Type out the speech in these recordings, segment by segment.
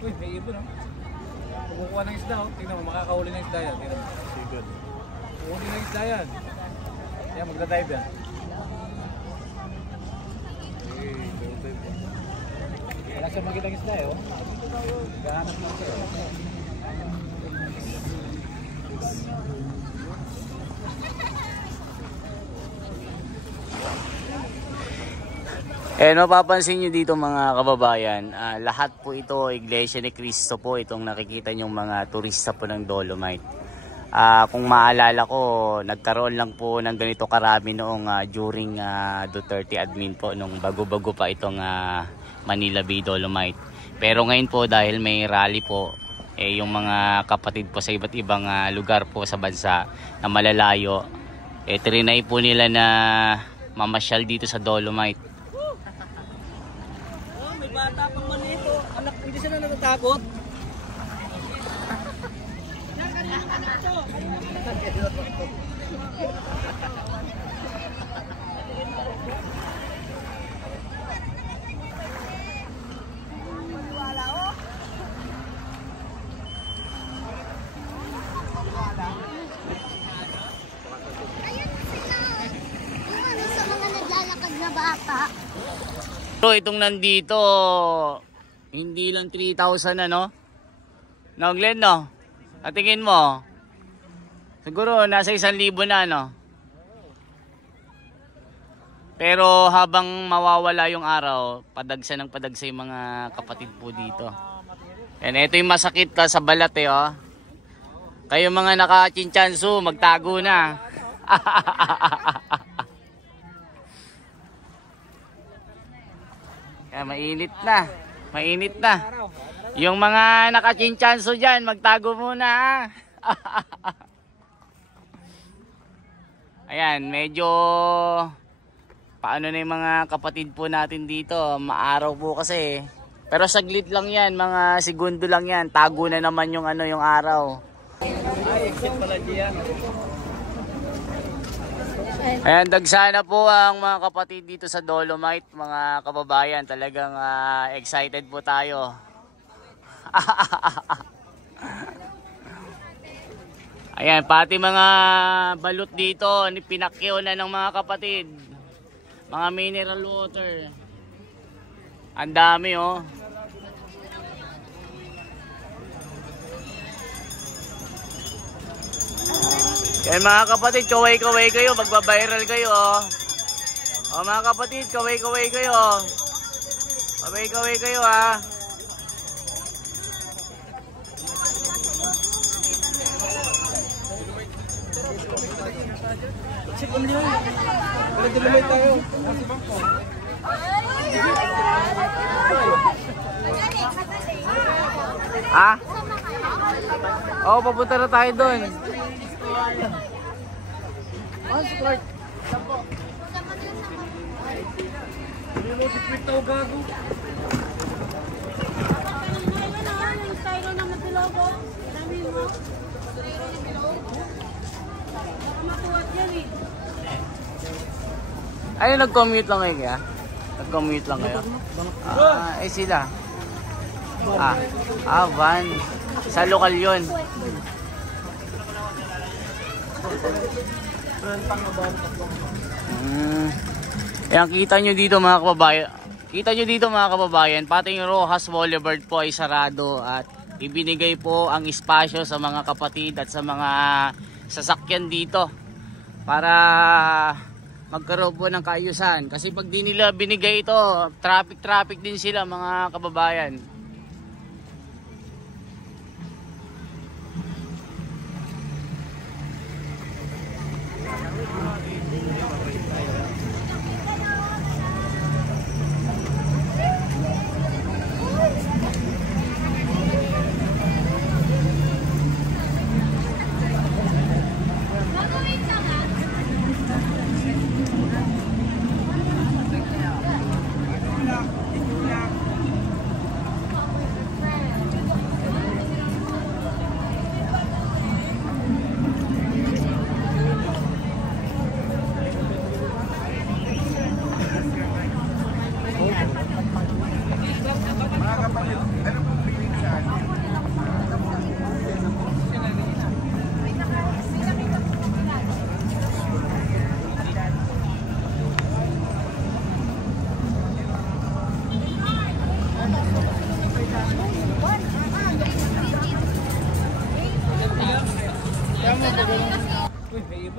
Uy, may ibon oh. Kumukuha ng isda oh. Tingnan mo, makakahuli ng isda yan. Tingnan mo. Sigod. Kuhuli ng isda yan. Yan, magda-dive yan. Wala siya magandang isda eh oh. Gahanap lang siya oh. Mapapansin nyo dito mga kababayan, lahat po ito, Iglesia ni Cristo po, itong nakikita nyong mga turista po ng Dolomite. Kung maalala ko, nagkaroon lang po ng ganito karami noong during Duterte admin po, nung bago-bago pa itong Manila Bay Dolomite. Pero ngayon po dahil may rally po, yung mga kapatid po sa iba't ibang lugar po sa bansa na malalayo, trinay po nila na mamasyal dito sa Dolomite. Bata pang manito, anak, hindi sila natatakot. Yan, kanina anak to. Wala oh. Ayun sila. Yung ano sa mga naglalakad na bata. So itong nandito, hindi lang 3,000 ano? No, Glenn, no? At tingin mo, siguro nasa 1,000 na, no? Pero habang mawawala yung araw, padagsa ng padagsa yung mga kapatid po dito. And ito yung masakit sa balat eh, oh. Kayo mga naka-chinchansu, magtago na. Kaya mainit na. Mainit na. Yung mga naka-chinchanso dyan, magtago muna. Ayan, medyo paano na yung mga kapatid po natin dito. Maaraw po kasi. Pero saglit lang yan, mga segundo lang yan. Tago na naman yung ano yung araw. Ay, exit pala diyan. Ayan, dagsana po ang mga kapatid dito sa Dolomite, mga kababayan. Talagang excited po tayo. Ayan, pati mga balot dito, pinakyaw na ng mga kapatid. Mga mineral water. Ang dami oh. Yan mga kapatid, kaway-kaway kayo, magbabiral kayo oh. O mga kapatid, kaway-kaway kayo. Kaway-kaway kayo ah. Nagdilumay tayo. Ah? Oo, papunta na tayo doon. Ah, Sprite. Hindi mo si Sprite tao gago. Yung styro na matilogo. Marami mo. Baka matuwad yan eh. Ay, nag-commute lang kayo kaya? Nag-commute lang kayo? Sila. Van. Sa lokal yun. Ayan, kita nyo dito mga kababayan. Kita nyo dito mga kababayan, pati yung Rojas Boulevard po ay sarado at ibinigay po ang espasyo sa mga kapatid at sa mga sasakyan dito para magkaroon po ng kaayusan. Kasi pag di nila binigay ito, traffic din sila mga kababayan.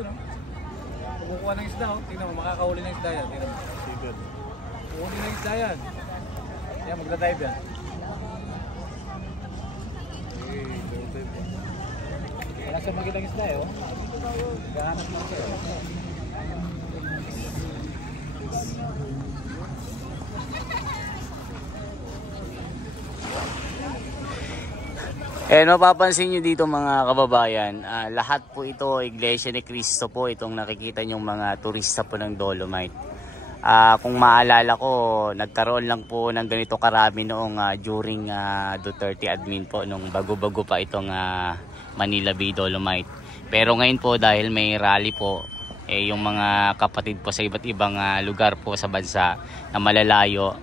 doon, oh. Kumukuha ng isda, oh. Tingnan mo, makakahuli ng isda yan. Tingnan mo. Sigurd. Kukunin ng isda yan. Yan, magda-dive yan. Wala siya magandang isda, eh, oh. Gahanap lang siya, oh. Mapapansin nyo dito mga kababayan, lahat po ito, Iglesia ni Cristo po, itong nakikita nyong mga turista po ng Dolomite. Kung maalala ko, nagkaroon lang po ng ganito karami noong during Duterte admin po, nung bago-bago pa itong Manila Bay Dolomite. Pero ngayon po dahil may rally po, yung mga kapatid po sa iba't ibang lugar po sa bansa na malalayo,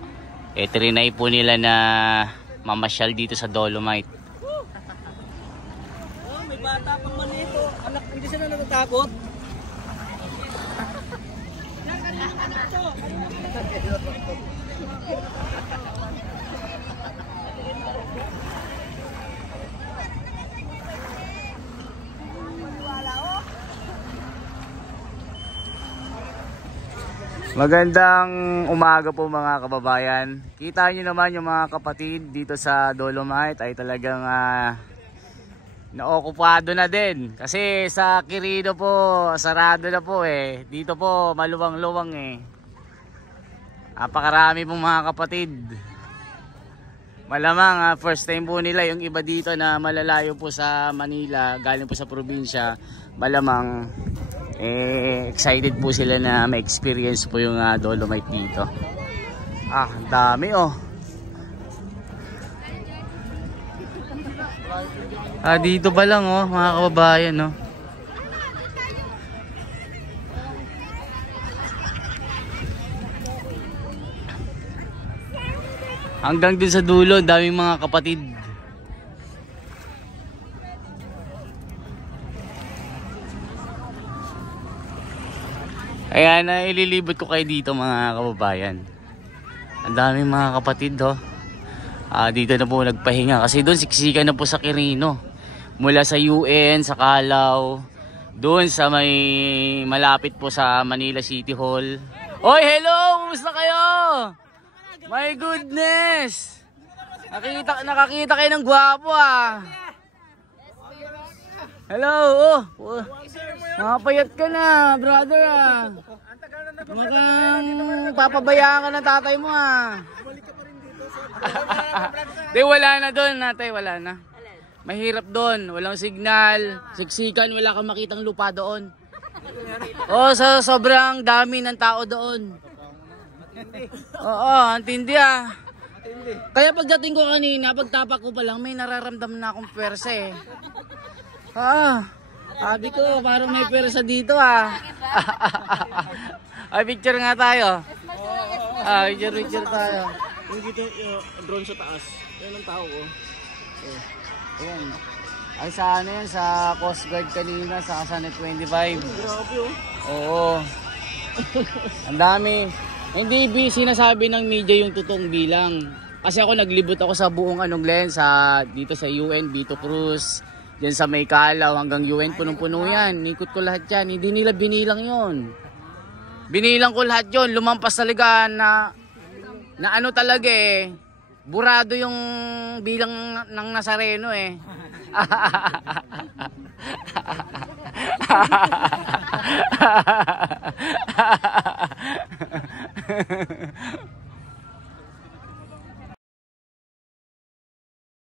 trinay po nila na mamasyal dito sa Dolomite. May bata pang manito. Anak, hindi sila natatakot. Magandang umaga po mga kababayan. Kita nyo naman yung mga kapatid dito sa Dolomite ay talagang naokupado na din. Kasi sa Quirino po, sarado na po eh. Dito po, maluwang-luwang eh. Napakarami pong mga kapatid. Malamang first time po nila yung iba dito na malalayo po sa Manila, galing po sa probinsya. Malamang excited po sila na ma-experience po yung Dolomite dito. Ang dami oh. Dito pa lang oh, mga kababayan oh. Hanggang din sa dulo, daming mga kapatid. Ayan, ililibot ko kayo dito mga kababayan. Ang daming mga kapatid oh. Dito na po nagpahinga kasi doon siksikan na po sa Quirino. Mula sa UN, sa Calao, doon sa may malapit po sa Manila City Hall. Oy, hello! Kumusta kayo? My goodness! Nakakita kayo ng gwapo ah. Hello! Oh, makapayat ka na, brother ah. Mukhang papabayaan ka ng tatay mo ah. Di, wala na doon, natay, wala na. Mahirap doon, walang signal, siksikan, wala kang makitang lupa doon. Oh, sa sobrang dami ng tao doon. Oo, antindi ah. Kaya pagdating ko kanina, pagtapak ko pa lang, may nararamdaman na akong pwersa eh. Sabi ko, parang may pwersa dito ah. Ay, picture nga tayo. Picture tayo. Yung dito, drone sa taas. Yan ang tao ko. Ayan. Ay, sa ano yan? Sa Coast Guard kanina, sa Kasanet 25. Grabe oh. Oo. Ang dami. Hindi sinasabi ng media yung totoong bilang. Kasi ako naglibot ako sa buong Glen, dito sa UN, Vito Cruz, dyan sa may Calao, hanggang UN, punong-puno yan. Nikot ko lahat yan. Hindi nila binilang yon. Binilang ko lahat yon. Lumampas talaga na ano talaga eh. Burado yung bilang ng Nazareno eh.